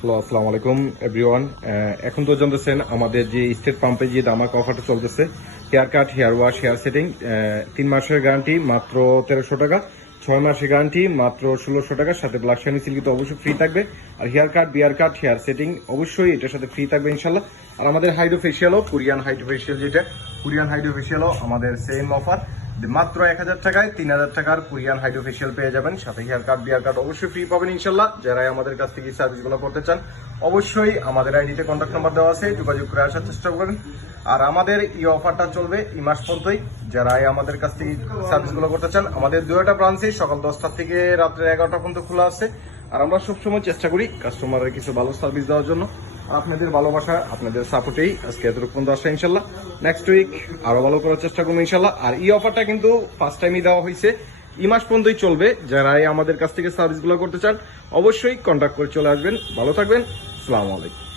Hello, আসসালামু আলাইকুম everyone. এখন তো জানতেছেন আমাদের যে স্টেট পাম্পে যে দামাক অফারটা চলতেছে, hair cut, hair wash, hair setting, 3 মাসের গ্যারান্টি মাত্র 1300 টাকা, 6 মাসের গ্যারান্টি মাত্র 1600 টাকা, সাথে ব্লাক শাইনি সিল্কি তো অবশ্যই ফ্রি থাকবে। আর হেয়ার কাট, বিয়ার কাট, হেয়ার সেটিং অবশ্যই এটার সাথে ফ্রি থাকবে ইনশাল্লাহ। আর আমাদের হাইড্রো ফেশিয়ালও, কোরিয়ান হাইড্রো ফেশিয়াল যেটা, কোরিয়ান হাইড্রো ফেশিয়ালও আমাদের সেম অফার, মাত্র 1000 টাকায় 3000 টাকার কোরিয়ান হাইড্রো ফেশিয়াল পেয়ে যাবেন। সাথে হেয়ার কাট, বিয়ার কাট অবশ্যই ফ্রি পাবেন ইনশাল্লাহ। যারা আমাদের কাছ থেকে সার্ভিসগুলো করতে চান অবশ্যই আমাদের আইডিতে কন্ট্যাক্ট নাম্বার দেওয়া আছে, যোগাযোগ করে আসার চেষ্টা করবেন। আর আমাদের এই অফারটা চলবে এই মাস পর্যন্তই। যারা আমাদের কাছ থেকে সার্ভিসগুলো করতে চান, আমাদের দুইটা ব্রাঞ্চে সকাল 10টা থেকে রাত্রে 11টা পর্যন্ত খোলা আছে। আর আমরা সবসময় চেষ্টা করি কাস্টমারের কিছু ভালো সার্ভিস দেওয়ার জন্য। আর আপনাদের ভালোবাসা, আপনাদের সাপোর্টেই আজকে এতটুকু পর্যন্ত আসছে ইনশাল্লাহ। নেক্সট উইক আরো ভালো করার চেষ্টা করবো ইনশাল্লাহ। আর এই অফারটা কিন্তু ফার্স্ট টাইমই দেওয়া হয়েছে, এই মাস পর্যন্তই চলবে। যারা আমাদের কাছ থেকে সার্ভিসগুলো করতে চান অবশ্যই কন্ট্যাক্ট করে চলে আসবেন। ভালো থাকবেন, আসসালামু আলাইকুম।